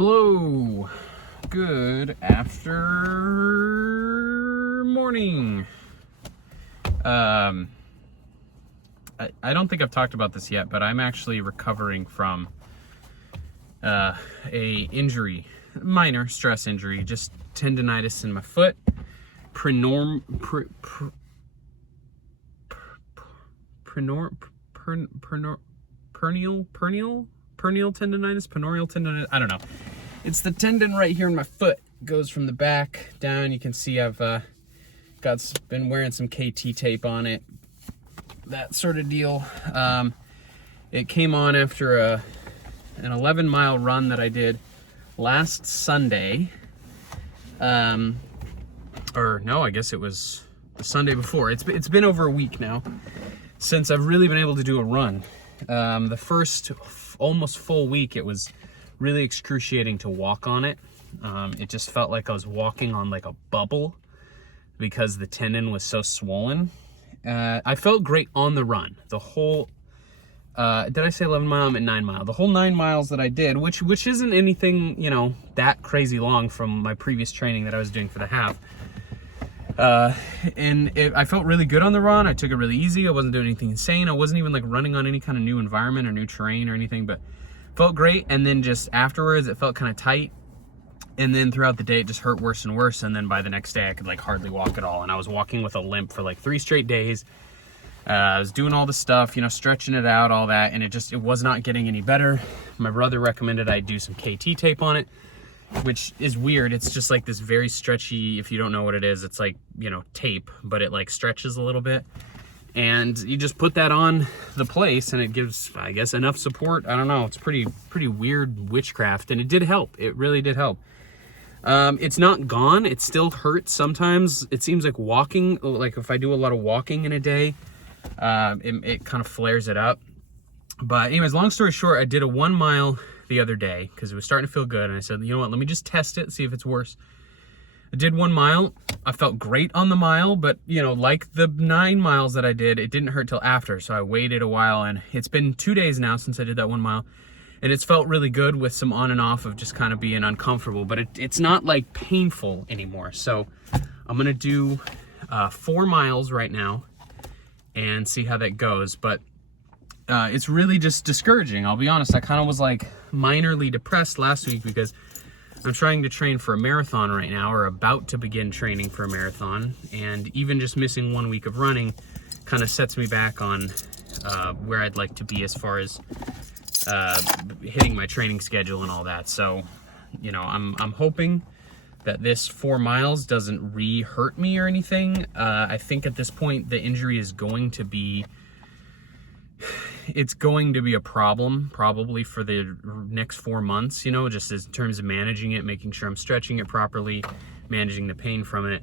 Hello, good after morning. I don't think I've talked about this yet, but I'm actually recovering from a injury, minor stress injury, just tendonitis in my foot, peroneal tendonitis, I don't know. It's the tendon right here in my foot. It goes from the back down. You can see I've been wearing some KT tape on it, that sort of deal. It came on after an 11-mile run that I did last Sunday. Or no, I guess it was the Sunday before. It's been over a week now since I've really been able to do a run. The first almost full week, it was really excruciating to walk on it. It just felt like I was walking on like a bubble because the tendon was so swollen. I felt great on the run. The whole, did I say 11 mile? I'm at 9 mile. The whole 9 miles that I did, which isn't anything, you know, that crazy long from my previous training that I was doing for the half. I felt really good on the run. I took it really easy. I wasn't doing anything insane. I wasn't even like running on any kind of new environment or new terrain or anything, but felt great. And then just afterwards, it felt kind of tight. And then throughout the day, it just hurt worse and worse. And then by the next day, I could like hardly walk at all. And I was walking with a limp for like 3 straight days. I was doing all the stuff, you know, stretching it out, all that. And it was not getting any better. My brother recommended I do some KT tape on it, which is weird. It's just like this very stretchy, if you don't know what it is, it's like, you know, tape, but it like stretches a little bit. And you just put that on the place and it gives, I guess, enough support. I don't know. It's pretty weird witchcraft, and it did help. It really did help. It's not gone. It still hurts sometimes. It seems like walking, like if I do a lot of walking in a day, it kind of flares it up. But anyways, long story short, I did a 1 mile the other day because it was starting to feel good. And I said, you know what, let me just test it, see if it's worse. I did 1 mile. I felt great on the mile, but you know, like the 9 miles that I did, it didn't hurt till after. So I waited a while, and it's been 2 days now since I did that 1 mile. And it's felt really good with some on and off of just kind of being uncomfortable, but it's not like painful anymore. So I'm going to do 4 miles right now and see how that goes. But it's really just discouraging. I'll be honest. I kind of was like minorly depressed last week because I'm trying to train for a marathon right now, or about to begin training for a marathon. And even just missing 1 week of running kind of sets me back on where I'd like to be as far as hitting my training schedule and all that. So, you know, I'm hoping that this 4 miles doesn't re-hurt me or anything. I think at this point the injury is going to be a problem probably for the next 4 months, you know, just in terms of managing it, making sure I'm stretching it properly, managing the pain from it.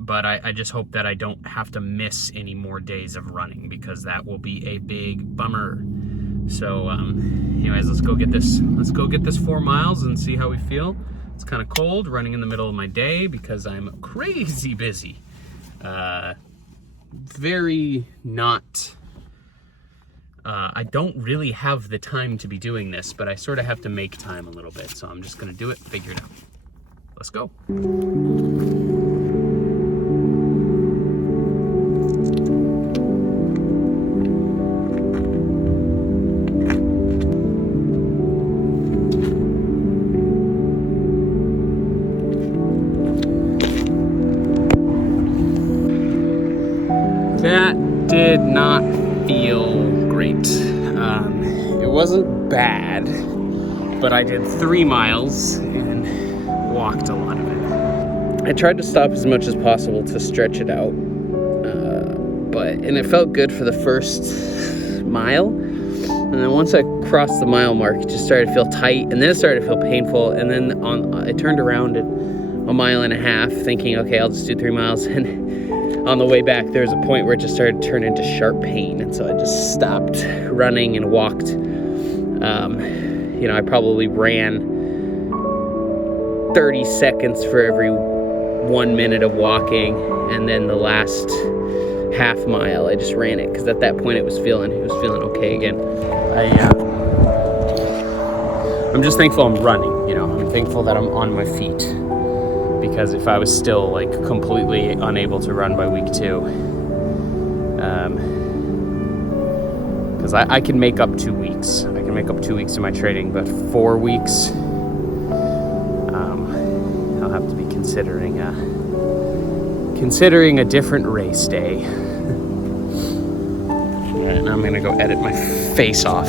But I just hope that I don't have to miss any more days of running, because that will be a big bummer. So anyways, let's go get this 4 miles and see how we feel. It's kind of cold, running in the middle of my day because I'm crazy busy. Very not, I don't really have the time to be doing this, but I sort of have to make time a little bit. So I'm just going to do it, figure it out. Let's go. That did not feel great. It wasn't bad, but I did 3 miles and walked a lot of it. I tried to stop as much as possible to stretch it out, and it felt good for the first mile. And then once I crossed the mile mark, it just started to feel tight, and then it started to feel painful. And then I turned around at 1.5 miles thinking, okay, I'll just do 3 miles. And on the way back, there was a point where it just started to turn into sharp pain. And so I just stopped running and walked. You know, I probably ran 30 seconds for every 1 minute of walking. And then the last half mile, I just ran it, because at that point it was feeling okay again. I'm just thankful I'm running, you know. I'm thankful that I'm on my feet, because if I was still like completely unable to run by week 2, because I can make up 2 weeks. I can make up 2 weeks of my training, but 4 weeks, I'll have to be considering a different race day. All right, now I'm gonna go edit my face off.